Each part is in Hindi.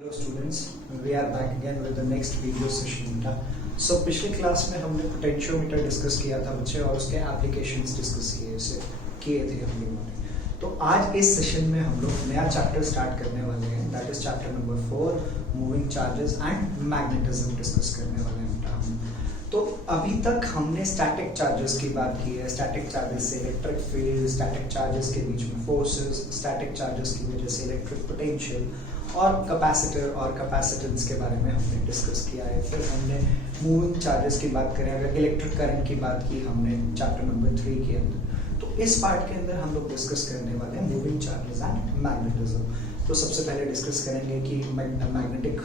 Hello students, we are back again with the next video session था. So पिछले क्लास में हमने पोटेंशियोमीटर डिस्कस किया था बच्चे और उसके एप्लीकेशंस डिस्कस किए थे हम लोगों ने. तो आज इस सेशन में हम लोग नया चैप्टर स्टार्ट करने वाले हैं, that is chapter number 4 moving charges and magnetism discuss करने वाले हैं बेटा हम. तो अभी तक हमने स्टैटिक चार्जेस की बात की है. स्टैटिक चार्जेस से इलेक्ट्रिक फील्ड, स्टैटिक चार्जेस के बीच में फोर्सेस, स्टैटिक चार्जेस की वजह से इलेक्ट्रिक पोटेंशियल और कैपेसिटर और कैपेसिटेंस के बारे में हमने डिस्कस किया है. फिर हमने मूविंग चार्जेस की बात करें, अगर इलेक्ट्रिक करंट की बात की हमने चैप्टर नंबर 3 के अंदर. तो इस पार्ट के अंदर हम लोग डिस्कस करने वाले हैं मूविंग चार्जेस एंड मैग्नेटिज्म. तो सबसे पहले डिस्कस करेंगे कि मैग्नेटिक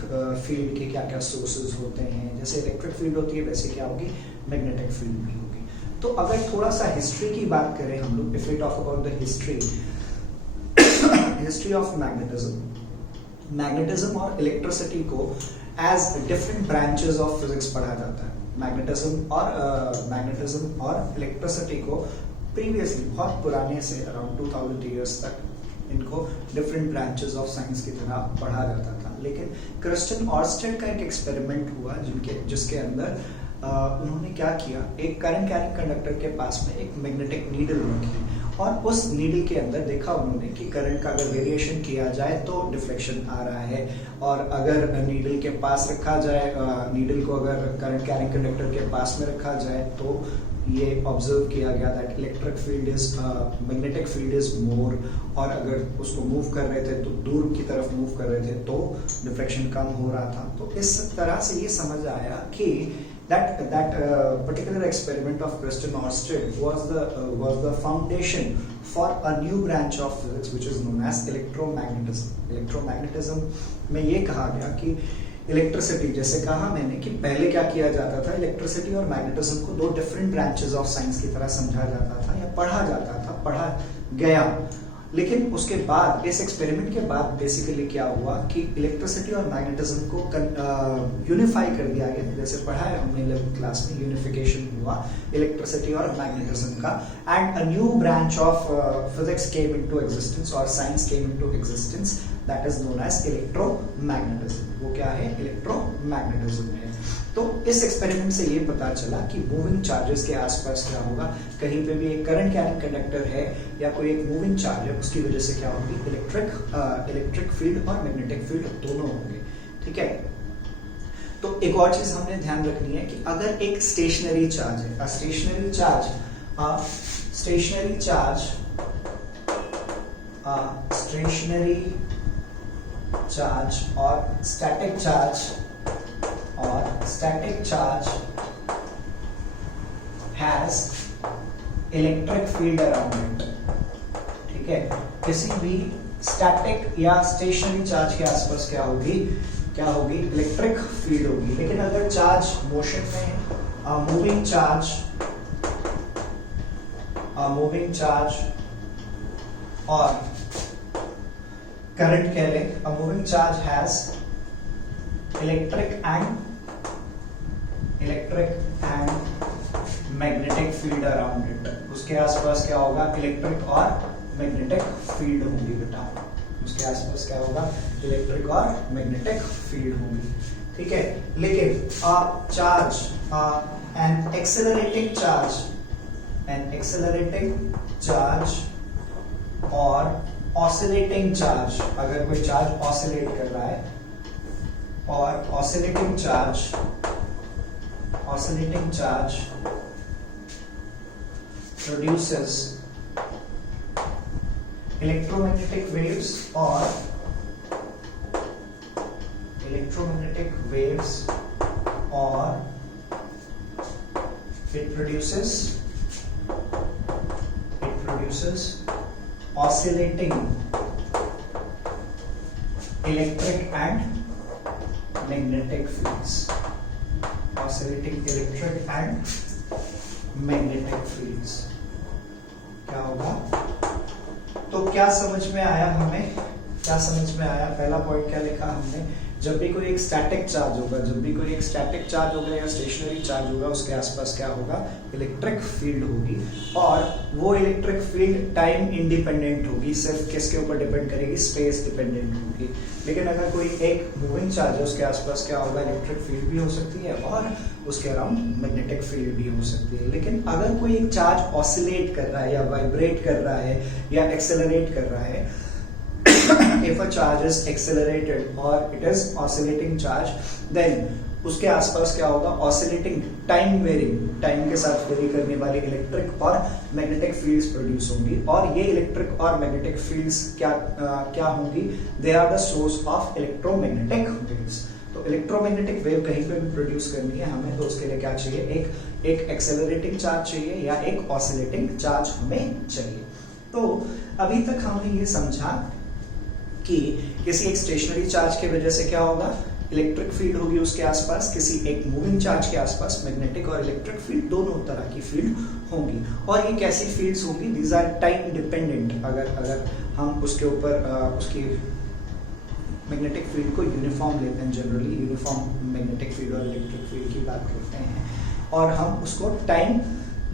फील्ड के क्या क्या सोर्सेज होते हैं. जैसे इलेक्ट्रिक फील्ड होती है वैसे क्या होगी, मैग्नेटिक फील्ड भी होगी. तो अगर थोड़ा सा हिस्ट्री की बात करें हम लोग, if we talk about the history of magnetism और इलेक्ट्रिसिटी को as different branches of physics पढ़ा जाता है. मैग्नेटिज्म और इलेक्ट्रिसिटी को प्रीवियसली बहुत पुराने से अराउंड 2000 इयर्स तक इनको डिफरेंट ब्रांचेस ऑफ साइंस की तरह पढ़ा जाता था. लेकिन क्रिस्टियन ऑर्स्टेड का एक एक्सपेरिमेंट हुआ जिसके अंदर उन्होंने क्या किया, एक करंट कैरिंग कंडक्टर के पास में एक मैग्नेटिक नीडल रखी और उस नीडल के अंदर देखा उन्होंने कि करंट का अगर वेरिएशन किया जाए तो डिफ्लेक्शन आ रहा है, और अगर नीडल के पास रखा जाए, नीडल को अगर करंट कैरिंग कंडक्टर के पास में रखा जाए तो ये ऑब्जर्व किया गया that electric field is magnetic field is more, और अगर उसको मूव कर रहे थे तो दूर की तरफ मूव कर रहे थे तो डिफ्लेक्शन कम हो रहा था. तो इस तरह से ये समझ आया कि that particular experiment of Christian Oersted was the foundation for a new branch of physics which is known as electromagnetism. Electromagnetism में ये कहा गया कि इलेक्ट्रिसिटी, जैसे कहा मैंने कि पहले क्या किया जाता था, इलेक्ट्रिसिटी और मैग्नेटिज्म को दो डिफरेंट ब्रांचेस ऑफ साइंस की तरह समझा जाता था या पढ़ा गया. लेकिन उसके बाद इस एक्सपेरिमेंट के बाद बेसिकली क्या हुआ कि इलेक्ट्रिसिटी और मैग्नेटिज्म को यूनिफाई कर दिया गया. जैसे पढ़ा है हमने 11th क्लास में, यूनिफिकेशन हुआ इलेक्ट्रिसिटी और मैग्नेटिज्म का, and a new branch of physics came into existence और science came into existence, that is known as electromagnetism. वो क्या है, इलेक्ट्रोमैग्नेटिज्म है. तो इस एक्सपेरिमेंट से ये पता चला कि मूविंग चार्जेस के आसपास क्या होगा, कहीं पे भी एक करंट कैरिंग कंडक्टर है या कोई एक मूविंग चार्ज है, उसकी वजह से क्या होगी, इलेक्ट्रिक फील्ड और मैग्नेटिक फील्ड दोनों होंगे. ठीक है. तो एक और चीज हमने ध्यान रखनी है कि अगर एक स्टेशनरी चार्ज है, स्टेशनरी चार्ज और static charge has electric field around it. ठीक है. किसी भी स्टैटिक या स्टेशनरी चार्ज के आसपास क्या होगी, इलेक्ट्रिक फील्ड होगी. लेकिन अगर चार्ज मोशन में है, मूविंग चार्ज और करंट कह लें, moving charge has electric and magnetic field around it. उसके आसपास क्या होगा, इलेक्ट्रिक और मैग्नेटिक फील्ड होगी बेटा. उसके आसपास क्या होगा, इलेक्ट्रिक और मैग्नेटिक फील्ड होगी. ठीक है. लेकिन चार्ज, एन एक्सेलरेटिंग चार्ज और ऑसिलेटिंग चार्ज, अगर कोई चार्ज ऑसिलेट कर रहा है और oscillating charge produces electromagnetic waves or it produces oscillating electric and magnetic fields. क्या होगा. तो क्या समझ में आया हमें क्या समझ में आया? पहला पॉइंट क्या लिखा हमने, जब भी कोई एक स्टैटिक चार्ज होगा, जब भी कोई एक स्टैटिक चार्ज होगा या स्टेशनरी चार्ज होगा, उसके आसपास क्या होगा, इलेक्ट्रिक फील्ड होगी, और वो इलेक्ट्रिक फील्ड टाइम इंडिपेंडेंट होगी, सिर्फ किसके ऊपर डिपेंड करेगी, स्पेस डिपेंडेंट होगी। लेकिन अगर कोई एक मूविंग चार्ज है, उसके आसपास क्या होगा, इलेक्ट्रिक फील्ड भी हो सकती है और उसके अराउंड मैग्नेटिक फील्ड भी हो सकती है। लेकिन अगर कोई एक चार्ज ऑसिलेट कर रहा है या वाइब्रेट कर रहा है या एक्सेलरेट कर रहा है, if a charge is accelerated or it is oscillating charge, then उसके आसपास क्या होगा, ऑसिलेटिंग टाइम वेरिंग, टाइम के साथ वेरी करने वाली इलेक्ट्रिक और मैग्नेटिक फील्ड्स प्रोड्यूस होंगी, और ये इलेक्ट्रिक और मैग्नेटिक फील्ड्स क्या होंगी, they are the source of electromagnetic waves. तो इलेक्ट्रोमैग्नेटिक वेव कहीं पे भी प्रोड्यूस करनी है हमें, तो उसके लिए क्या चाहिए, एक एक्सेलरेटिंग चार्ज चाहिए या एक ऑसिलेटिंग चार्ज हमें चाहिए। तो अभी तक हमने ये समझा कि किसी एक स्टेशनरी चार्ज की वजह से क्या होगा, इलेक्ट्रिक फील्ड होगी उसके आसपास, किसी एक मूविंग चार्ज के आसपास मैग्नेटिक और इलेक्ट्रिक फील्ड दोनों तरह की फील्ड होंगी। और ये कैसी फील्ड्स होंगी, दीज आर टाइम डिपेंडेंट। अगर हम उसके ऊपर उसकी मैग्नेटिक फील्ड को यूनिफॉर्म लेते हैं, जनरली यूनिफॉर्म मैग्नेटिक फील्ड और इलेक्ट्रिक फील्ड की बात करते हैं, और हम उसको टाइम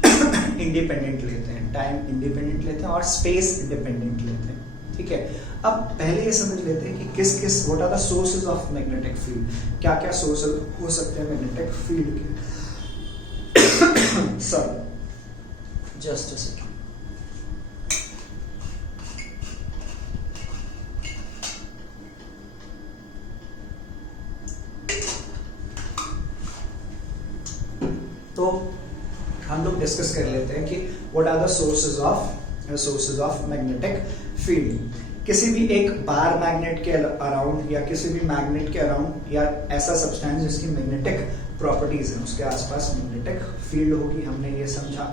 इंडिपेंडेंट लेते हैं, टाइम इंडिपेंडेंट लेते हैं और स्पेस इंडिपेंडेंट लेते हैं। ठीक है, अब पहले ये समझ लेते हैं कि किस किस what are the sources of magnetic field, क्या क्या सोर्सेज हो सकते हैं मैग्नेटिक फील्ड के। Sorry, just a second. तो हम लोग डिस्कस कर लेते हैं कि what are the sources of magnetic field. किसी भी एक बार मैग्नेट के अराउंड या किसी भी मैग्नेट के अराउंड या ऐसा सब्सटेंस जिसकी मैग्नेटिक प्रॉपर्टीज है, उसके आसपास मैग्नेटिक फील्ड होगी, हमने ये समझा।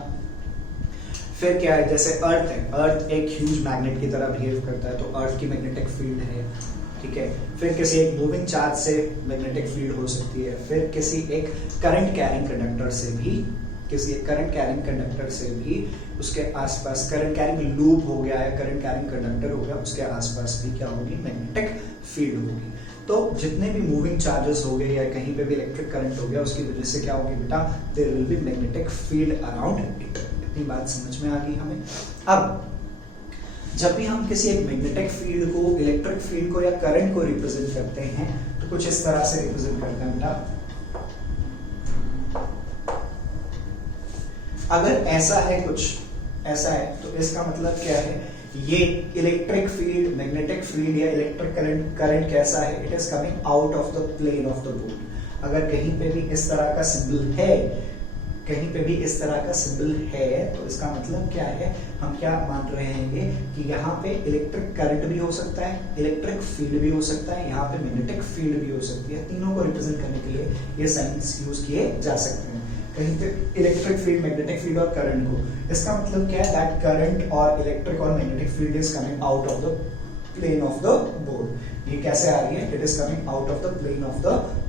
फिर क्या है, जैसे अर्थ है, अर्थ एक ह्यूज मैग्नेट की तरह बिहेव करता है, तो अर्थ की मैग्नेटिक फील्ड है। ठीक है, फिर किसी एक मूविंग चार्ज से मैग्नेटिक फील्ड हो सकती है, फिर किसी एक करंट कैरिंग कंडक्टर से भी, किसी एक करंट कैरिंग कंडक्टर से भी उसके आसपास, करंट कैरिंग लूप हो गया या करंट कैरिंग कंडक्टर हो गया, उसके आसपास भी क्या होगी, मैग्नेटिक फील्ड होगी। तो जितने भी मूविंग चार्जेस हो गए या कहीं पे भी इलेक्ट्रिक करंट हो गया, उसकी वजह से क्या होगी बेटा, there will be magnetic field around it. इतनी बात समझ में आ गई हमें। अब जब भी हम किसी एक मैग्नेटिक फील्ड को, इलेक्ट्रिक फील्ड को या करंट को रिप्रेजेंट करते हैं, तो कुछ इस तरह से रिप्रेजेंट करते हैं बेटा। अगर ऐसा है, कुछ ऐसा है, तो इसका मतलब क्या है, ये इलेक्ट्रिक फील्ड, मैग्नेटिक फील्ड या इलेक्ट्रिक करंट कैसा है, it is coming out of the plane of the board. अगर कहीं पे भी इस तरह का सिंबल है, कहीं पे भी इस तरह का सिंबल है, तो इसका मतलब क्या है, हम क्या मान रहे हैं कि यहाँ पे इलेक्ट्रिक करंट भी हो सकता है, इलेक्ट्रिक फील्ड भी हो सकता है, यहाँ पे मैग्नेटिक फील्ड भी हो सकती है। तीनों को रिप्रेजेंट करने के लिए ये साइंस यूज किए जा सकते हैं। कहीं पे इलेक्ट्रिक फील्ड, मैग्नेटिक फील्ड और करंट को, इसका मतलब क्या है, दैट करंट और इलेक्ट्रिक और magnetic field is coming out of the plane of the board. ये कैसे आ रही है, it is coming out of the plane of the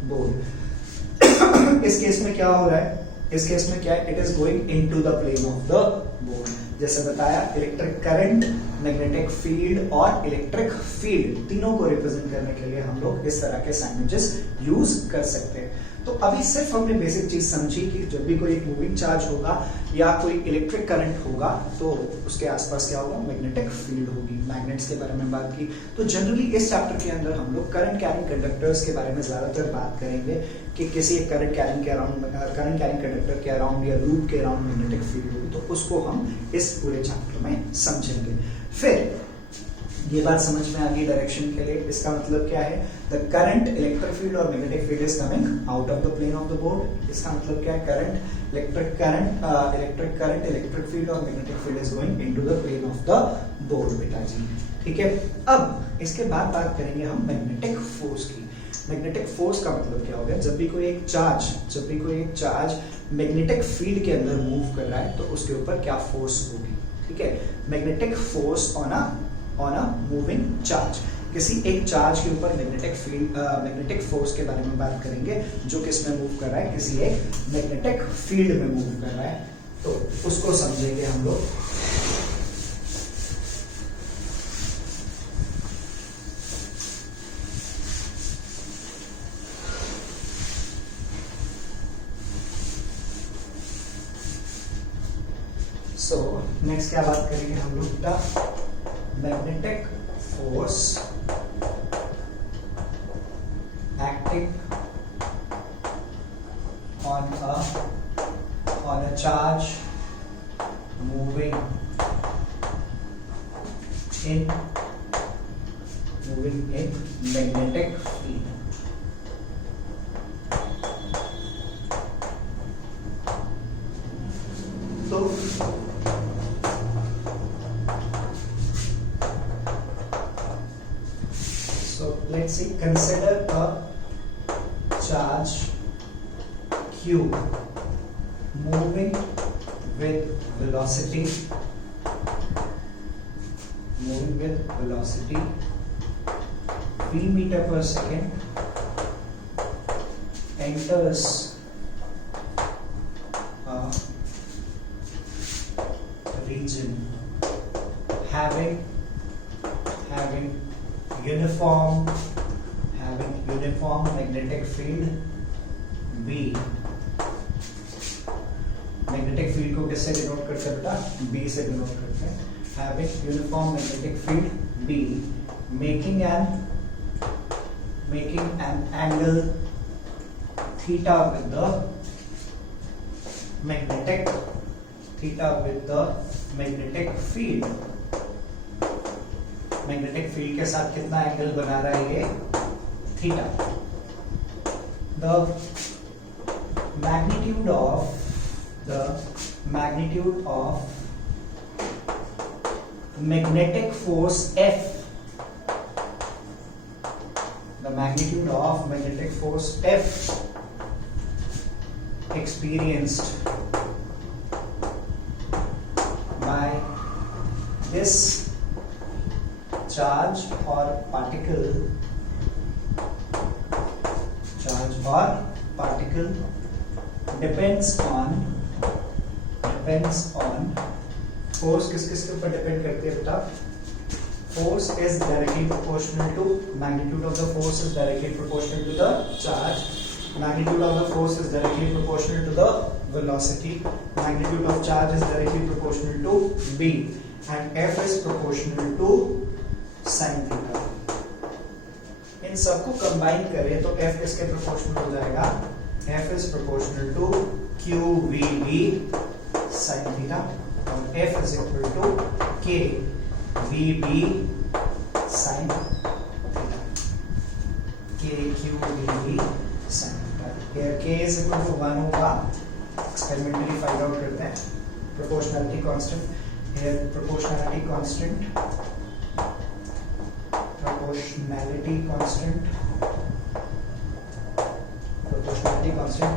board. इस केस में क्या हो रहा है, इस केस में क्या है, it is going into the plane of the board. जैसे बताया, इलेक्ट्रिक करंट, मैग्नेटिक फील्ड और इलेक्ट्रिक फील्ड तीनों को रिप्रेजेंट करने के लिए हम लोग इस तरह के सैंडविचेस यूज कर सकते हैं। तो अभी सिर्फ हमने बेसिक चीज समझी कि जब भी कोई मूविंग चार्ज होगा या कोई इलेक्ट्रिक करंट होगा, तो उसके आसपास क्या होगा, मैग्नेटिक फील्ड होगी। मैग्नेट्स के बारे में बात की, तो जनरली इस चैप्टर के अंदर हम लोग करंट कैरिंग कंडक्टर्स के बारे में ज्यादातर बात करेंगे कि किसी एक करंट कैरिंग कंडक्टर के अराउंड या लूप के अराउंड मैग्नेटिक फील्ड होगी, तो उसको हम इस पूरे चैप्टर में समझेंगे। फिर ये बात समझ में आ गई डायरेक्शन के लिए, इसका मतलब क्या है, द करंट, इलेक्ट्रिक फील्ड और magnetic field is coming out of the plane of the board. इसका मतलब क्या है, current, electric current, electric field और magnetic field is going into the plane of the board बेटा जी। ठीक है, अब इसके बाद बात करेंगे हम मैग्नेटिक फोर्स की। मैग्नेटिक फोर्स का मतलब क्या हो गया, जब भी कोई एक चार्ज मैग्नेटिक फील्ड के अंदर मूव कर रहा है, तो उसके ऊपर क्या फोर्स होगी। ठीक है, magnetic force on a moving charge. किसी एक चार्ज के ऊपर मैग्नेटिक फोर्स के बारे में बात करेंगे, जो किस में मूव कर रहा है, किसी एक मैग्नेटिक फील्ड में मूव कर रहा है, तो उसको समझेंगे हम लोग। सो नेक्स्ट क्या बात करेंगे हम लोग, the magnetic force acting on a charge moving in magnetic field. So let's see, consider a charge Q moving with velocity v meter per second enters a region having uniform magnetic field B. Magnetic field को किससे डिनोट करते हैं बेटा, B से डिनोट करते हैं. Having uniform magnetic field B, making an angle theta with the magnetic field. Magnetic field के साथ कितना एंगल बना रहा है ये, theta. The magnitude of magnetic force F, experienced by this charge or particle depends on force. किसके ऊपर डिपेंड करती है बेटा, force is directly proportional to magnitude of the force is directly proportional to the charge, magnitude of the force is directly proportional to the velocity, magnitude of charge is directly proportional to B, and F is proportional to sin theta. इन सबको कंबाइन करें तो F किसके प्रोपोर्शनल हो जाएगा, F is proportional to QVB sin theta और F is equal to KVB sin theta. KQVB sin theta. Here K is equal to 1 होगा, एक्सपेरिमेंटली फाइंड आउट करते हैं. Proportionality constant, here proportionality constant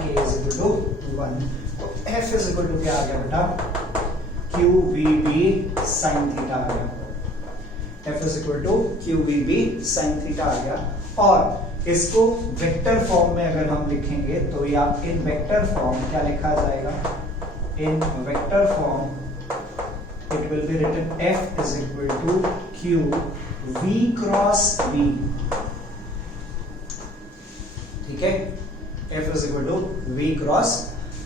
K is equal to 1. तो F is equal to क्या आ गया बेटा, QVB sin theta आ गया. F is equal to QVB sin theta आ गया. और इसको वेक्टर फॉर्म में अगर हम लिखेंगे तो या इन वेक्टर फॉर्म क्या लिखा जाएगा, इन vector form it will be written F is equal to Q V cross B. ठीक है, F is equal to V cross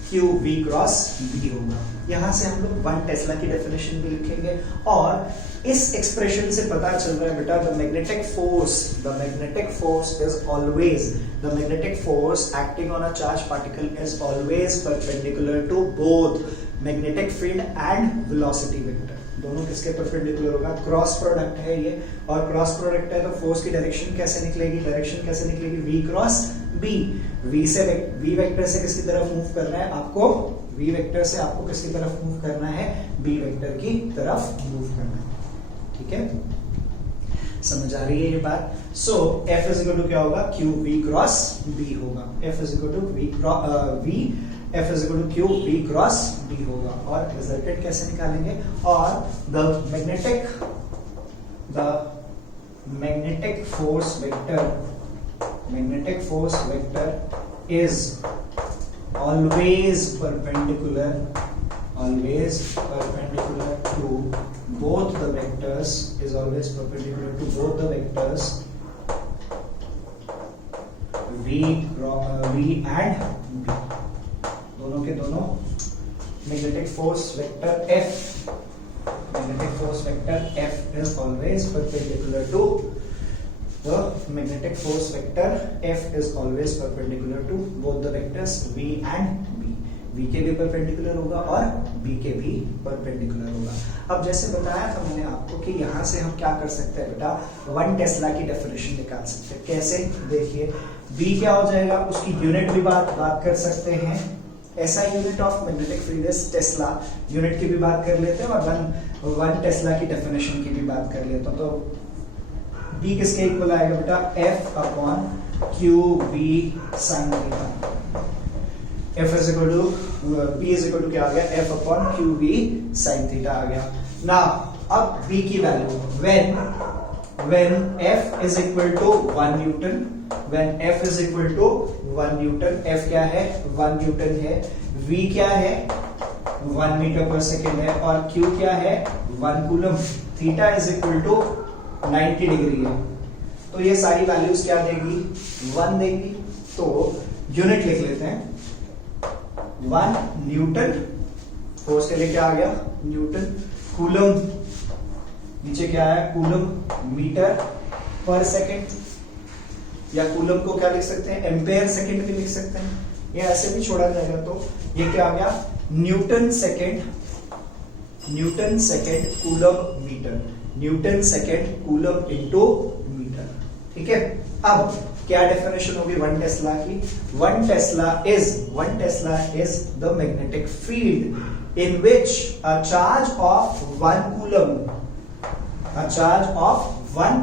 Q V cross B होगा. यहां से हम लोग 1 टेस्ला की डेफिनेशन भी लिखेंगे और इस एक्सप्रेशन से पता चल रहा है बेटा, the magnetic force acting on a charged particle is always perpendicular to both magnetic field and velocity vector. दोनों किसके परपेंडिकुलर होगा, क्रॉस प्रोडक्ट है ये, और क्रॉस प्रोडक्ट है तो फोर्स की डायरेक्शन कैसे निकलेगी, V cross B. V vector से किसकी तरफ मूव करना है आपको, V वेक्टर से आपको किसकी तरफ मूव करना है, B वेक्टर की तरफ मूव करना है. ठीक है, समझ आ रही है ये बात. सो F is equal to क्या होगा, QV क्रॉस B होगा. F is equal to Q V cross B होगा. और रिजल्टेंट कैसे निकालेंगे, और the magnetic force vector is always perpendicular to both the vectors, V and B. दोनों के दोनों magnetic force vector F, magnetic force vector F is always perpendicular to the magnetic force vector F is always perpendicular to both the vectors V and B. V के भी परपेंडिकुलर होगा और B के भी परपेंडिकुलर होगा। अब जैसे बताया था मैंने आपको कि यहाँ से हम क्या कर सकते हैं बेटा, 1 टेस्ला की डेफिनेशन निकाल सकते हैं। कैसे, देखिए B क्या हो जाएगा, उसकी यूनिट भी बात कर सकते हैं। ऐसा unit of magnetic field is Tesla, unit की भी बात कर लेते हैं और 1 टेस्ला की डेफिनेशन की भी बात कर लेते हैं। तो B किसके इक्वल आएगा बेटा, F upon Q B sine theta. F is equal to B is equal to क्या आ गया, F upon QB sin theta आ गया। Now अब B की value when F is equal to 1 Newton, when F is equal to 1 Newton, F क्या है 1 Newton है, V क्या है 1 मीटर पर सेकेंड है और Q क्या है 1 coulomb, theta is equal to 90 degree है। तो ये सारी वैल्यूज क्या देगी, 1 देगी। तो यूनिट लिख लेते हैं, 1 न्यूटन, फोर्स के लिए क्या आ गया न्यूटन, कूलम नीचे क्या है कूलम, मीटर पर सेकेंड, या कूलम को क्या लिख सकते हैं एम्पेयर सेकेंड भी लिख सकते हैं, या ऐसे भी छोड़ा जाएगा। तो ये क्या आ गया newton second coulomb metre, newton second coulomb into metre. ठीक है, अब क्या डेफिनेशन होगी 1 टेस्ला की, 1 tesla is the magnetic field in which a charge of 1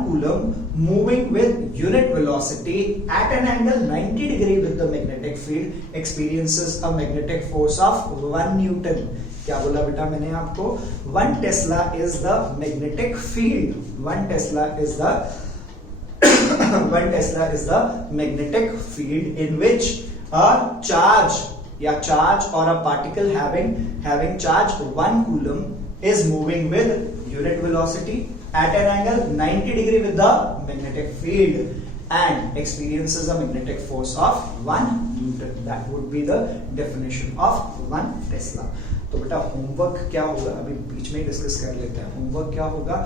coulomb moving with unit velocity at an angle 90 degree with the magnetic field experiences a magnetic force of 1 Newton। क्या बोला बेटा मैंने आपको, 1 tesla is the magnetic field, 1 tesla is the magnetic field in which a charge or a particle having charge 1 coulomb is moving with unit velocity at an angle 90 degree with the magnetic field and experiences a magnetic force of 1 Newton. That would be the definition of 1 Tesla. तो बेटा होमवर्क क्या होगा, अभी बीच में डिस्कस कर लेते हैं। होमवर्क क्या होगा,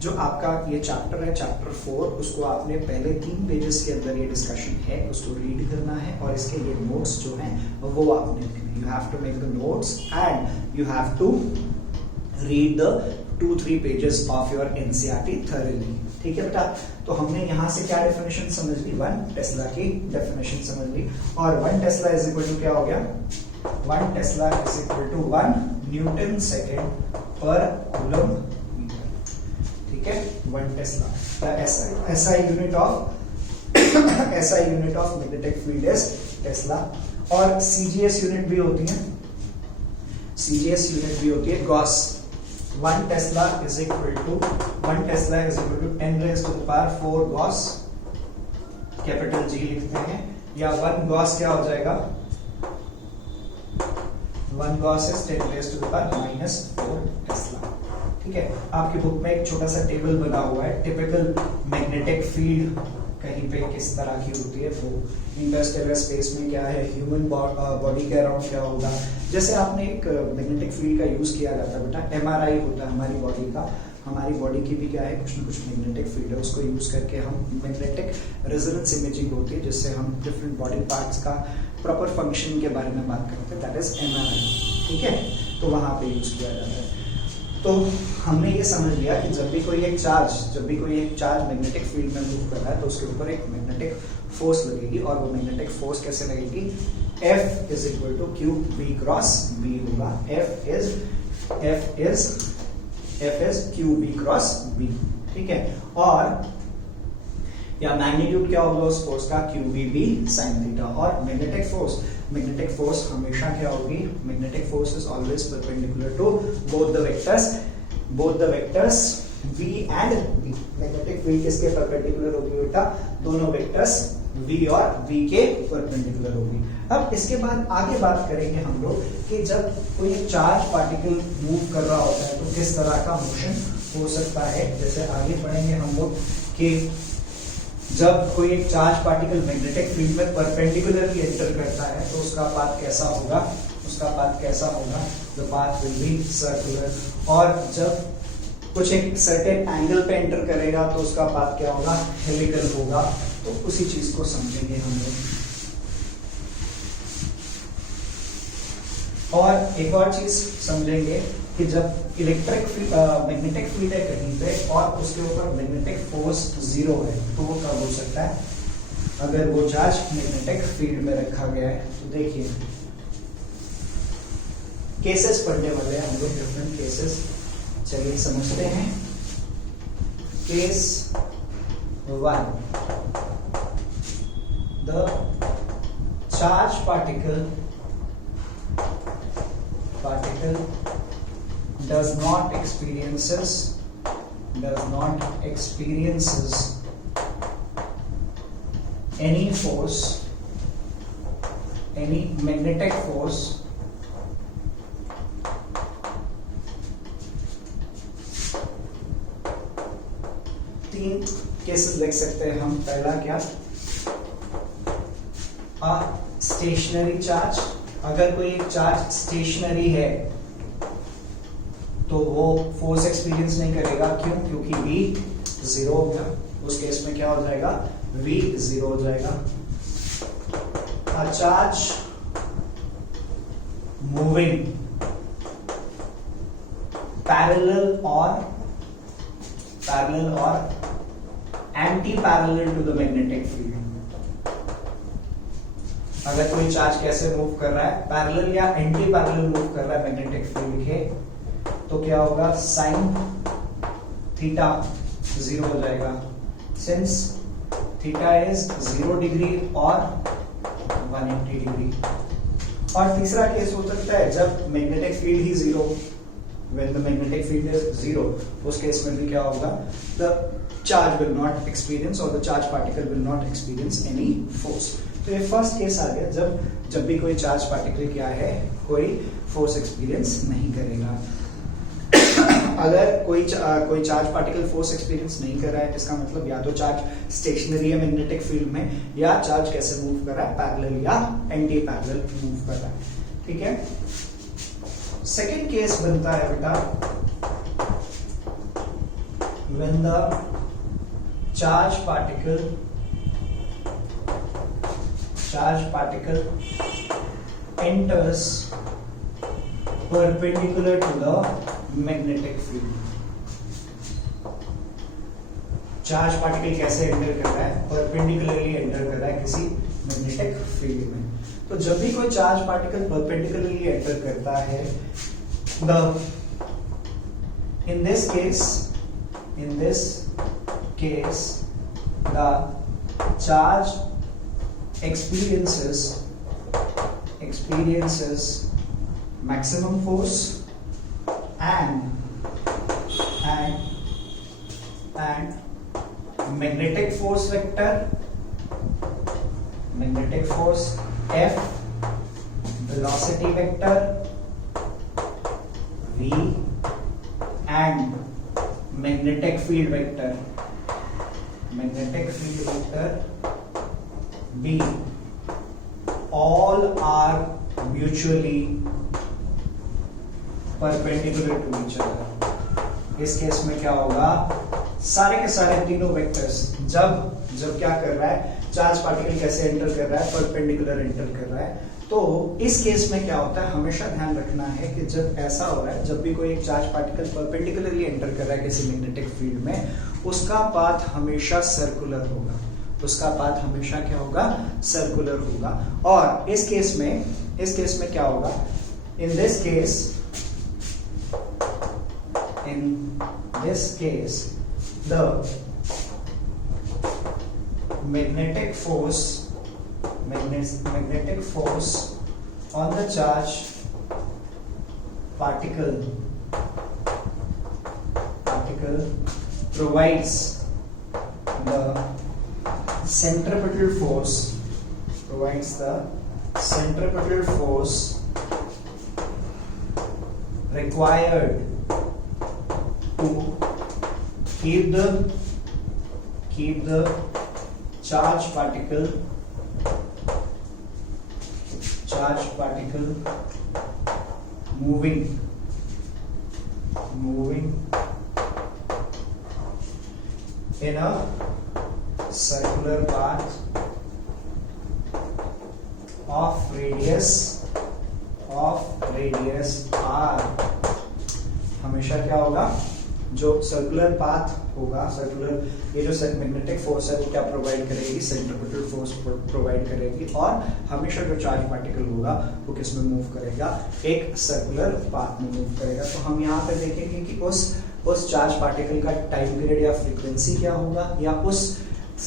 जो आपका ये चैप्टर है चैप्टर 4, उसको आपने पहले 3 पेजेस के अंदर ये डिस्कशन है उसको रीड करना है और इसके ये नोट्स जो हैं वो आपने लिखने। You have to make the notes and you have to read the 2-3 pages of your NCERT thoroughly. ठीक है बेटा, तो हमने यहाँ से क्या डेफिनेशन समझ ली, 1 टेस्ला की डेफिनेशन समझ ली और 1 टेस्ला इज इक्वल टू क्या हो गया, 1 tesla is equal to 1 newton second per coulomb metre. ठीक है, 1 टेस्ला ऐसा unit of magnetic field is tesla. और सीजीएस यूनिट भी होती है gauss. 1 tesla is equal to 10 raised to the power 4 gauss, capital G लिखते हैं, या 1 गॉस क्या हो जाएगा, 1 Gauss is 10 raised to the power -4 Tesla. ठीक है, आपकी बुक में एक छोटा सा टेबल बना हुआ है, टिपिकल मैग्नेटिक फील्ड कहीं पे किस तरह की होती है, वो इंटरस्टेलर स्पेस में क्या है, ह्यूमन बॉडी के अराउंड क्या होगा। जैसे आपने एक मैग्नेटिक फील्ड का यूज किया जाता है बेटा, एमआरआई होता है हमारी बॉडी का, हमारी बॉडी की भी क्या है कुछ ना कुछ मैग्नेटिक फील्ड है, उसको यूज करके हम मैग्नेटिक रेजोनेंस इमेजिंग होती है जिससे हम डिफरेंट बॉडी पार्ट्स का प्रॉपर फंक्शन के बारे में बात करते हैं, दैट इज एमआरआई। ठीक है, तो वहां पे यूज किया जाता है। तो हमने ये समझ लिया कि जब भी कोई एक चार्ज मैग्नेटिक फील्ड में मूव कर रहा है तो उसके ऊपर एक मैग्नेटिक फोर्स लगेगी और वो मैग्नेटिक फोर्स कैसे लगेगी, F is equal to Q B cross B होगा। F is Q B cross B। ठीक है, और या मैग्नीट्यूड क्या होगा उस फोर्स का, QBB sin थीटा। और मैग्नेटिक फोर्स हमेशा क्या होगी, magnetic force is always perpendicular to both the vectors V and B। Magnetic field किसके परपेंडिकुलर होगी बेटा, दोनों वेक्टर्स V और B के परपेंडिकुलर होगी। अब इसके बाद आगे बात करेंगे हम लोग कि जब कोई चार्ज पार्टिकल मूव कर रहा होता है तो किस तरह का मोशन हो सकता है। जैसे आगे पढ़ेंगे हम लोग कि जब कोई एक चार्ज पार्टिकल मैग्नेटिक फील्ड में परपेंडिकुलरली एंटर करता है तो उसका पाथ कैसा होगा, उसका पाथ कैसा होगा? The path will be circular. और जब कुछ एक सर्टेन एंगल पे एंटर करेगा तो उसका पाथ क्या होगा? हेलिकल होगा। तो उसी चीज को समझेंगे हम लोग। और एक और चीज समझेंगे कि जब इलेक्ट्रिक मैग्नेटिक फील्ड है कहीं पे और उसके ऊपर मैग्नेटिक फोर्स 0 है तो वो कब हो सकता है? अगर वो चार्ज मैग्नेटिक फील्ड में रखा गया है। तो देखिए केसेस पढ़ने वाले हैं हम लोग, डिफरेंट केसेस। चलिए समझते हैं। Case 1, the charge particle does not experiences any force, any magnetic force तीन केसेस लिख सकते हैं हम। पहला क्या? Stationary charge. अगर कोई एक चार्ज स्टेशनरी है तो वो फोर्स एक्सपीरियंस नहीं करेगा। क्यों? क्योंकि V 0 हो गया। उस केस में क्या हो जाएगा? V 0 हो जाएगा। चार्ज मूविंग पैरेलल और anti parallel to the magnetic field. अगर कोई चार्ज कैसे मूव कर रहा है? पैरेलल या एंटी पैरेलल मूव कर रहा है मैग्नेटिक फील्ड के, तो क्या होगा? साइन थीटा 0 हो जाएगा। सिंस थीटा इज 0 डिग्री और 180 डिग्री। और तीसरा केस हो सकता है जब मैग्नेटिक फील्ड ही 0, when the magnetic field is 0, उस केस में भी क्या होगा? The charge will not experience और the charge particle will not experience any force. तो ये फर्स्ट केस आ गया जब भी कोई चार्ज पार्टिकल क्या है? कोई फोर्स एक्सपीरियंस नहीं करेगा। अगर कोई चार्ज पार्टिकल फोर्स एक्सपीरियंस नहीं कर रहा है, इसका मतलब या तो चार्ज स्टेशनरी है मैग्नेटिक फील्ड में, या चार्ज कैसे मूव कर रहा है? पैरेलल या एंटी पैरेलल मूव कर रहा है। ठीक है। सेकेंड केस बनता है बेटा, when the charge particle enters perpendicular to the magnetic field। Charge particle कैसे एंटर कर रहा है? परपेंडिकुलरली एंटर कर रहा है किसी मैग्नेटिक फील्ड में। तो जब भी कोई चार्ज पार्टिकल परपेंडिकुलरली एंटर करता है, in this case the charge experiences maximum force and magnetic force F, velocity vector V and magnetic field vector B, all are mutually perpendicular to each other। इस केस में क्या होगा? सारे के सारे तीनों वेक्टर्स जब क्या कर रहा है? चार्ज पार्टिकल कैसे एंटर कर रहा है? परपेंडिकुलर एंटर कर रहा है। तो इस केस में क्या होता है? हमेशा ध्यान रखना है कि जब ऐसा हो रहा है, जब भी कोई एक चार्ज पार्टिकल परपेंडिकुलरली एंटर कर रहा है किसी मैग्नेटिक फील्ड में, उसका पाथ हमेशा सर्कुलर होगा। उसका पाथ हमेशा क्या होगा? सर्कुलर होगा। और इस केस में क्या होगा? In this case the magnetic force on the charge particle provides the centripetal force required to keep the charge particle moving in a circular path of radius r, हमेशा क्या होगा, जो सर्कुलर पाथ होगा, सर्कुलर ये जो मैग्नेटिक फोर्स है वो क्या प्रोवाइड करेगी, सेंट्रीपिटल फोर्स प्रोवाइड करेगी, और हमेशा जो चार्ज पार्टिकल होगा वो किस में मूव करेगा, एक सर्कुलर पाथ में मूव करेगा। तो हम यहाँ पे देखेंगे कि उस चार्ज पार्टिकल का टाइम पीरियड या फ्रीक्वेंसी क्या होगा, या उस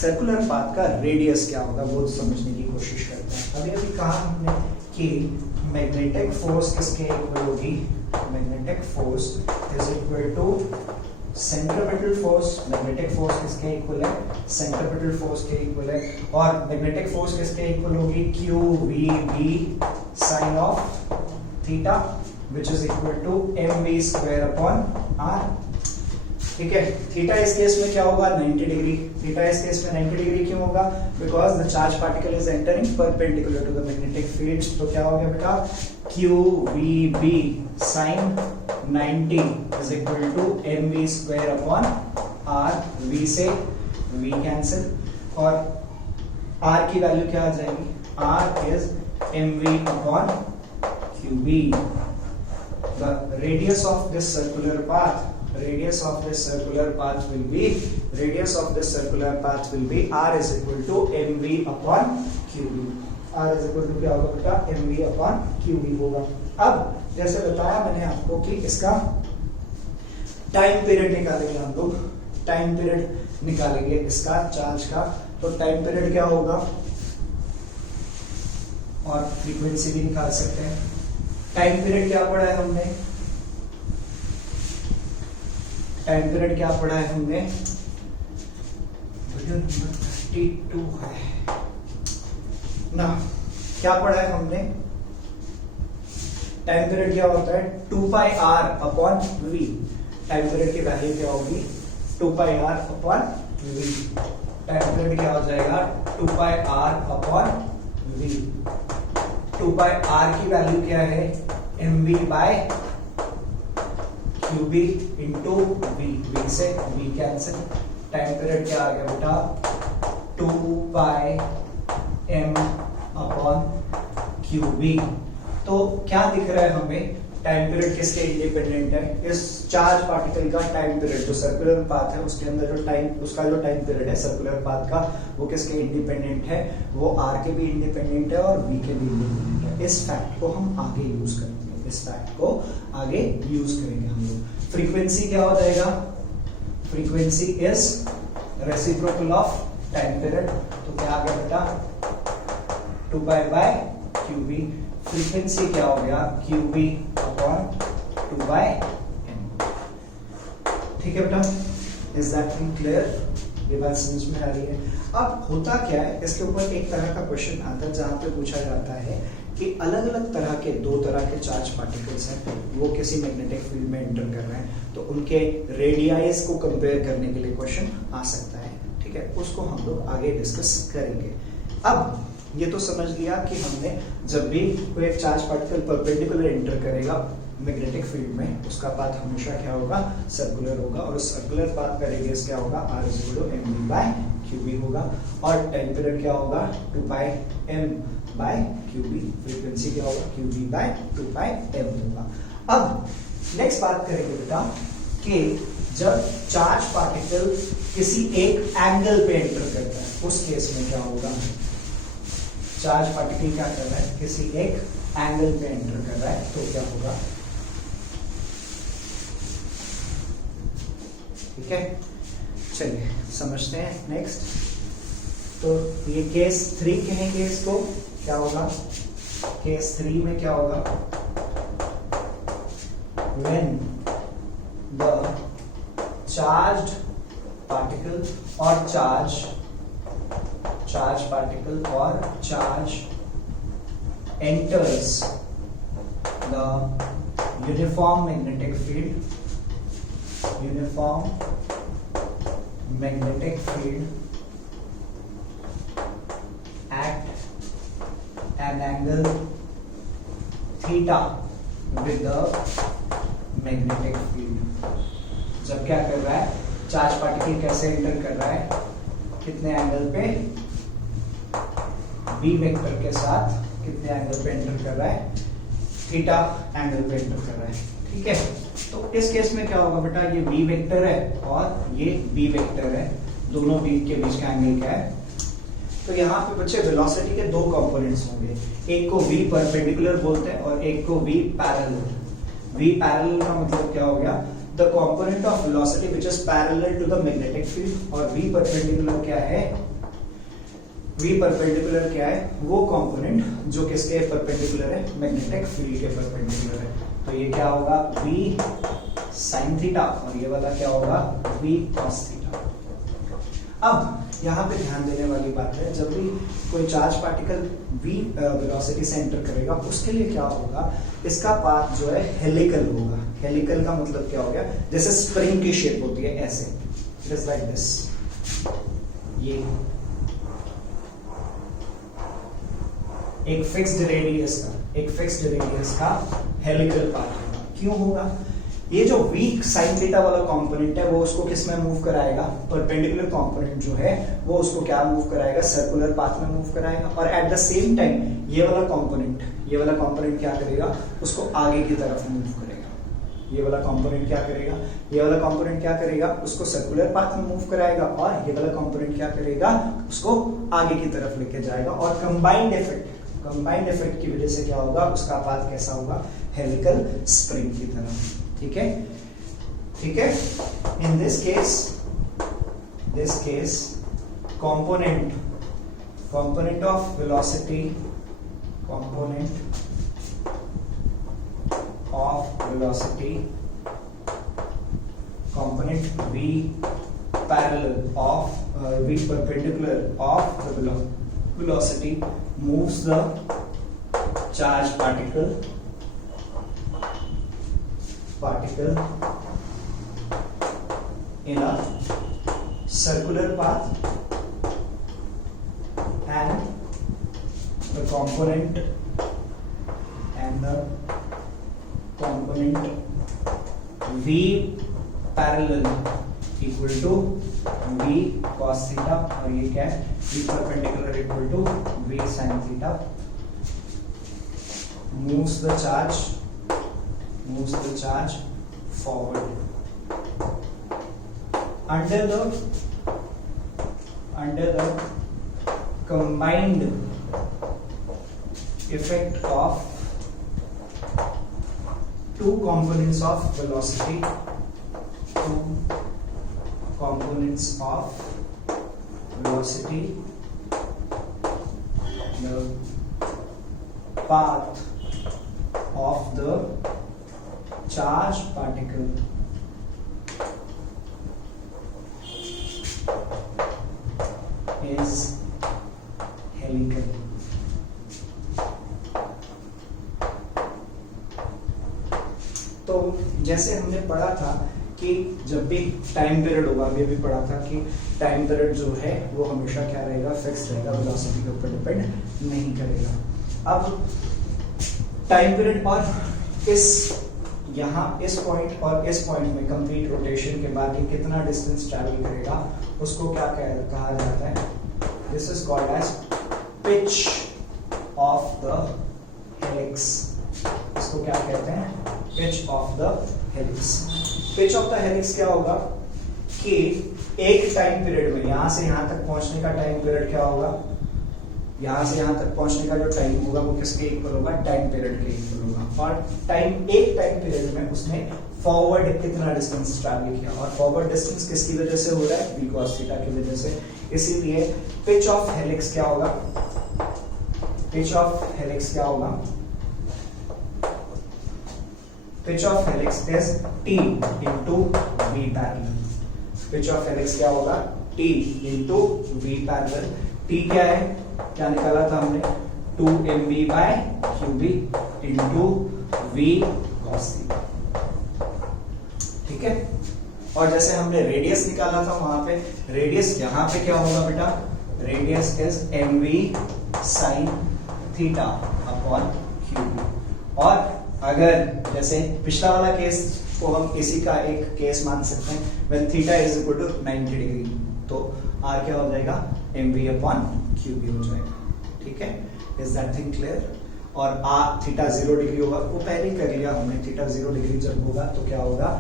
सर्कुलर पाथ का रेडियस क्या होगा, वो समझने की कोशिश करते हैं। अभी कहा हमने कि मैग्नेटिक फोर्स किसके इक्वल होगी, magnetic force is equal to centripetal force. Magnetic force किसके इक्वल है, सेंट्रीपिटल फोर्स के इक्वल है, और मैग्नेटिक फोर्स किसके इक्वल होगी, Q V B sine of theta which is equal to M V square upon R. ठीक है, थीटा इस केस में क्या होगा, 90 डिग्री। थीटा इस केस में 90 डिग्री क्यों होगा, because the charge particle is entering perpendicular to the magnetic field. तो क्या हो गया बेटा, Q V B sine 90 is equal to M V square upon R. V से वी कैंसिल, और आर की वैल्यू क्या आ जाएगी, R is M V upon Q B. The radius of this circular path, radius of this circular path will be r is equal to mv upon qb। r is equal to क्या होगा बेटा, mv upon qb होगा। अब जैसे बताया मैंने आपको कि इसका टाइम पीरियड निकालेंगे हम लोग, टाइम पीरियड निकालेंगे इसका चार्ज का। तो टाइम पीरियड क्या होगा, और फ्रीक्वेंसी भी निकाल सकते हैं। टाइम पीरियड क्या पढ़ा है हमने, टाइम पीरियड क्या पढ़ा है हमने, वीडियो नंबर 32 है ना, क्या पढ़ा है हमने, टाइम पीरियड क्या होता है, 2 pi r upon v. Time period की वैल्यू क्या होगी, 2 pi r upon v. Time period क्या हो जाएगा, 2 pi r upon v. 2 pi r की वैल्यू क्या है, m v by q b into v, v से वी कैंसिल। टाइम पीरियड क्या आ गया बेटा, 2 पाई एम अपॉन क्यूबी। तो क्या दिख रहा है हमें, टाइम पीरियड किसके इंडिपेंडेंट है, इस चार्ज पार्टिकल का टाइम पीरियड, जो सर्कुलर पाथ है उसके अंदर जो टाइम, उसका जो टाइम पीरियड है सर्कुलर पाथ का, वो किसके इंडिपेंडेंट है, वो आर के भी इंडिपेंडेंट है और वी के भी इंडिपेंडेंट है। इस फैक्ट को हम आगे यूज करेंगे, इस फैक्ट को आगे यूज करेंगे हम लोग। फ्रीक्वेंसी क्या हो जाएगा, frequency is reciprocal of time period. तो क्या आ गया बेटा, 2 पाई बाय क्यूबी। फ्रीक्वेंसी क्या हो गया, क्यूबी अपॉन 2 बाय एम। ठीक है बेटा, इज दैट थिंग क्लियर, ये बात समझ में आ रही है। अब होता क्या है, इसके ऊपर एक तरह का क्वेश्चन आता है जहां पे पूछा जाता है कि अलग अलग तरह के, 2 तरह के चार्ज पार्टिकल्स हैं, वो किसी मैग्नेटिक फील्ड में एंटर कर रहे हैं, तो उनके रेडियाइज को कंपेयर करने के लिए क्वेश्चन आ सकता है। ठीक है, उसको हम लोग आगे डिस्कस करेंगे। अब ये तो समझ लिया कि हमने जब भी कोई एक चार्ज पार्टिकल परपेंडिकुलर एंटर करेगा मैग्नेटिक फील्ड में, उसका पाथ हमेशा क्या होगा, सर्कुलर होगा, और उस सर्कुलर पाथ का रेडियस क्या होगा, r is equal to mv by qb होगा, और टाइम पीरियड क्या होगा, 2 pi m by qb। Frequency क्या होगा, qb बाय 2 पाई m होगा। अब नेक्स्ट बात करेंगे बेटा कि जब चार्ज पार्टिकल किसी एक एंगल पे एंटर करता है, उस केस में क्या होगा, चार्ज पार्टिकल क्या कर रहा है, किसी एक एंगल पे एंटर कर रहा है, तो क्या होगा। ठीक है, चलिए समझते हैं नेक्स्ट। तो ये केस 3 कहेंगे इसको, क्या होगा, केस 3 में क्या होगा, when the charged particle or charge particle or charge enters the uniform magnetic field at an angle theta with the magnetic field. जब क्या कर रहा है, चार्ज पार्टिकल कैसे एंटर कर रहा है, कितने एंगल पे, बी वेक्टर के साथ कितने एंगल पे एंटर कर रहा है, थीटा एंगल पे एंटर कर रहा है। ठीक है, तो इस केस में क्या होगा बेटा, ये बी वेक्टर है और ये बी वेक्टर है, दोनों बी के बीच का एंगल क्या है। तो यहाँ पे बच्चे वेलोसिटी के दो कंपोनेंट्स होंगे, एक को v परपेंडिकुलर बोलते हैं और एक को v पैरेलल। v पैरेलल का मतलब क्या हो गया, the component of velocity which is parallel to the magnetic field, और v परपेंडिकुलर क्या है, v परपेंडिकुलर क्या है, वो कंपोनेंट जो किसके परपेंडिकुलर है, मैग्नेटिक फील्ड के परपेंडिकुलर है। तो ये क्या होगा, v sin थीटा, और ये वाला क्या होगा, v cos थीटा। अब यहाँ पे ध्यान देने वाली बात है, जब भी कोई चार्ज पार्टिकल v वेलोसिटी से एंटर करेगा, उसके लिए क्या होगा, इसका पाथ जो है हेलिकल होगा। हेलिकल का मतलब क्या हो गया, जैसे स्प्रिंग की शेप होती है ऐसे, इट इज लाइक दिस, ये एक फिक्स्ड रेडियस का हेलिकल पाथ होगा। क्यों होगा, ये जो वीक साइन थीटा वाला कंपोनेंट है वो उसको किस में मूव कराएगा, परपेंडिकुलर कंपोनेंट जो है वो उसको क्या मूव कराएगा, सर्कुलर पाथ में मूव कराएगा। और एट द सेम टाइम ये वाला कंपोनेंट क्या करेगा, उसको आगे की तरफ मूव करेगा। ये वाला कंपोनेंट क्या करेगा, उसको सर्कुलर पाथ में मूव कराएगा, और ये वाला कंपोनेंट क्या करेगा, उसको आगे की तरफ लेके जाएगा। और कंबाइंड इफेक्ट की वजह से क्या होगा, उसका पाथ कैसा होगा, हेलिकल स्प्रिंग की तरह। ठीक है, in this case component of velocity component v perpendicular of the velocity moves the charge particle in a circular path, and the component v parallel equal to v cos theta, और ये क्या है, v perpendicular equal to v sin theta, moves the charge forward under the combined effect of two components of velocity, the path of the charge particle is helical. तो जैसे हमने पढ़ा था कि जब भी टाइम पीरियड होगा, अभी पढ़ा था कि टाइम पीरियड जो है वो हमेशा क्या रहेगा, फिक्स रहेगा, वेलोसिटी के ऊपर डिपेंड नहीं करेगा। अब टाइम पीरियड और इस पॉइंट और इस पॉइंट में कंप्लीट रोटेशन के बाद ये कितना डिस्टेंस ट्रैवल करेगा, उसको क्या कहा जाता है, this is called as pitch of the helix. इसको क्या कहते हैं, pitch of the helix. Pitch of the helix क्या होगा कि एक टाइम पीरियड में यहां से यहां तक पहुंचने का टाइम पीरियड क्या होगा, यहां से यहां तक पहुंचने का जो टाइम होगा वो किसके इक्वल होगा, टाइम पीरियड के इक्वल होगा। और एक टाइम पीरियड में उसने फॉरवर्ड कितना डिस्टेंस ट्रैवल किया, और फॉरवर्ड डिस्टेंस किसकी वजह से हो रहा है, v cos थीटा की वजह से। इसीलिए पिच ऑफ हेलिक्स क्या होगा, pitch of helix is t into v parallel. Pitch of helix क्या होगा, t into v parallel. t क्या है, क्या निकाला था हमने, 2mv/qb into v cos theta. ठीक है, और जैसे हमने रेडियस निकाला था, वहां पे रेडियस यहाँ पे क्या होगा बेटा, radius is mv sin theta upon qb। और अगर जैसे पिछला वाला केस को हम इसी का एक केस मान सकते हैं, when theta is equal to 90 degree, तो आर क्या हो जाएगा, mv अपॉन क्यूबी हो जाएगा, ठीक है, इज दैट थिंग क्लियर। और आर थीटा 0 डिग्री होगा, वो पहले ही कर लिया हमने, थीटा 0 डिग्री जब होगा तो क्या होगा,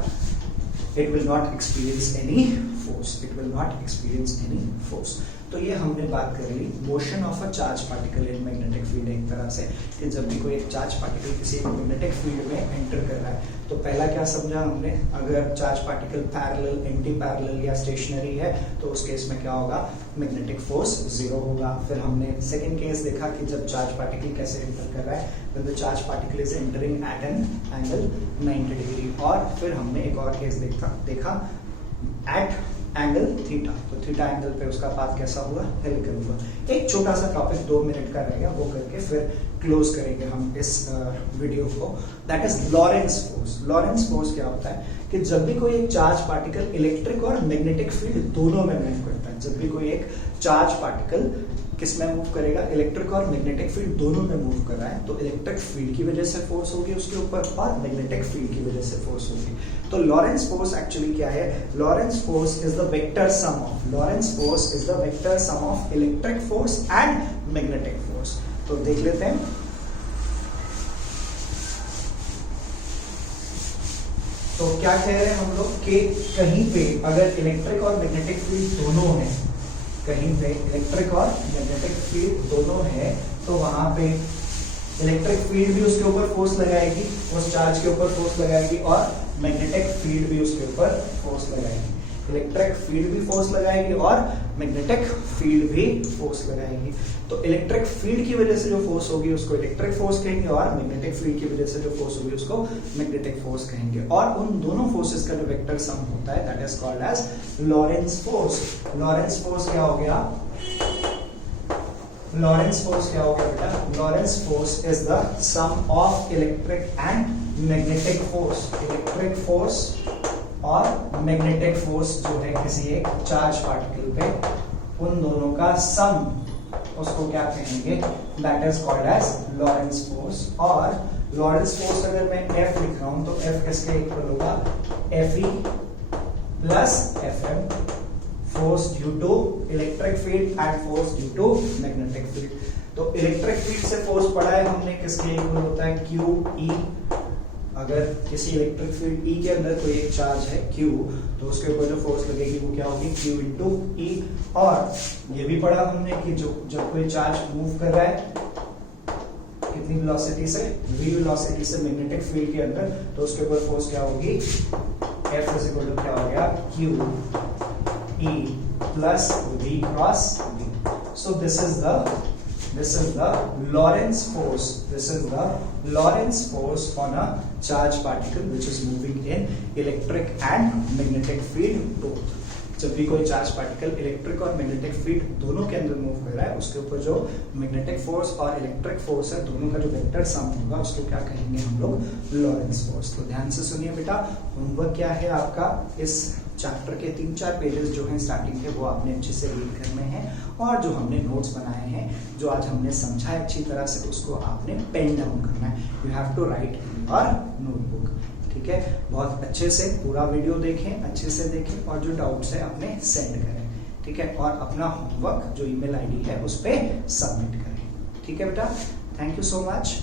it will not experience any force, it will not experience any force। तो ये हमने बात कर ली motion of a charge particle in magnetic field, एक तरह से कि जब भी कोई एक चार्ज पार्टिकल किसी मैग्नेटिक फील्ड में एंटर कर रहा है, तो पहला क्या समझा हमने, अगर charge particle parallel, anti parallel या स्टेशनरी है तो उस केस में क्या होगा, मैग्नेटिक फोर्स 0 होगा। फिर हमने सेकंड केस देखा कि जब चार्ज पार्टिकल कैसे एंटर कर रहा है, when the charge particle is entering at an angle 90 degree. और फिर हमने एक और केस देखा at एंगल थीटा, तो थीटा एंगल पे उसका पाथ कैसा हुआ, हेलिकल हुआ। एक छोटा सा टॉपिक 2 मिनट का रहेगा, वो करके फिर क्लोज करेंगे हम इस वीडियो को, that is Lawrence force. Lorentz force क्या होता है कि जब भी कोई एक चार्ज पार्टिकल इलेक्ट्रिक और मैग्नेटिक फील्ड दोनों में मूव करता है, जब भी कोई एक चार्ज पार्टिकल किस में मूव करेगा, इलेक्ट्रिक और मैग्नेटिक फील्ड दोनों में मूव कर रहा है, तो इलेक्ट्रिक फील्ड की वजह से फोर्स होगी उसके ऊपर और मैग्नेटिक फील्ड की वजह से फोर्स होगी। तो लॉरेंस फोर्स एक्चुअली क्या है, Lawrence force is the vector sum of, Lawrence force is the vector sum of electric force and magnetic force. तो देख लेते हैं, तो क्या कह रहे हैं हम लोग कि कहीं पे अगर इलेक्ट्रिक और मैग्नेटिक फील्ड दोनों है, कहीं पे इलेक्ट्रिक और मैग्नेटिक फील्ड दोनों है, तो वहां पे इलेक्ट्रिक फील्ड भी उसके ऊपर फोर्स लगाएगी, उस चार्ज के ऊपर फोर्स लगाएगी, और मैग्नेटिक फील्ड भी उसके ऊपर फोर्स लगाएगी। इलेक्ट्रिक फील्ड भी फोर्स लगाएगी और मैग्नेटिक फील्ड भी फोर्स लगाएगी। तो इलेक्ट्रिक फील्ड की वजह से जो फोर्स होगी उसको इलेक्ट्रिक फोर्स कहेंगे, और मैग्नेटिक फील्ड की वजह से जो फोर्स होगी उसको मैग्नेटिक फोर्स कहेंगे। और उन दोनों फोर्सेस का जो वेक्टर सम होता है that is called as Lorentz force. Lorentz force क्या हो गया, लॉरेंस फोर्स क्या हो गया बेटा, Lorentz force is the sum of electric and magnetic force. Electric force और मैग्नेटिक फोर्स जो है किसी एक चार्ज पार्टिकल पे, उन दोनों का सम, उसको क्या कहेंगे, that is called as Lorentz force. और लॉरेंस फोर्स अगर मैं F लिख रहा हूं तो F किसके इक्वल होगा, Fe plus Fm, force due to electric field and force due to magnetic field. तो इलेक्ट्रिक फील्ड से फोर्स पढ़ा है हमने, किसके इक्वल होता है, QE। अगर किसी इलेक्ट्रिक फील्ड E के अंदर कोई एक चार्ज है Q, तो उसके ऊपर जो फोर्स लगेगी वो क्या होगी, Q इंटू E। और ये भी पढ़ा हमने कि जो जब कोई चार्ज मूव कर रहा है कितनी वेलोसिटी से, v वेलोसिटी से मैग्नेटिक फील्ड के अंदर, तो उसके ऊपर फोर्स क्या होगी, F इज इक्वल टू क्या हो गया, Q E plus V cross V। So this is the Lorentz force. This is the Lorentz force on a charged particle which is moving in electric and magnetic field both. जब भी कोई चार्ज पार्टिकल इलेक्ट्रिक और मैग्नेटिक फील्ड दोनों के अंदर मूव कर रहा है, उसके ऊपर जो मैग्नेटिक फोर्स और इलेक्ट्रिक फोर्स है, दोनों का जो वेक्टर सम होगा उसको क्या कहेंगे हम लोग, लॉरेंस फोर्स। तो ध्यान से सुनिए बेटा, होमवर्क क्या है आपका, इस चैप्टर के 3-4 पेजेस जो हैं स्टार्टिंग के, वो आपने अच्छे से रीड करने हैं, और जो हमने नोट्स बनाए हैं, जो आज हमने समझा है अच्छी तरह से, उसको आपने पेन डाउन करना है। You have to write in your notebook, ठीक है। बहुत अच्छे से पूरा वीडियो देखें, अच्छे से देखें, और जो डाउट्स है अपने सेंड करें, ठीक है। और अपना होमवर्क जो ईमेल आईडी है उस पर सबमिट करें, ठीक है बेटा। Thank you so much.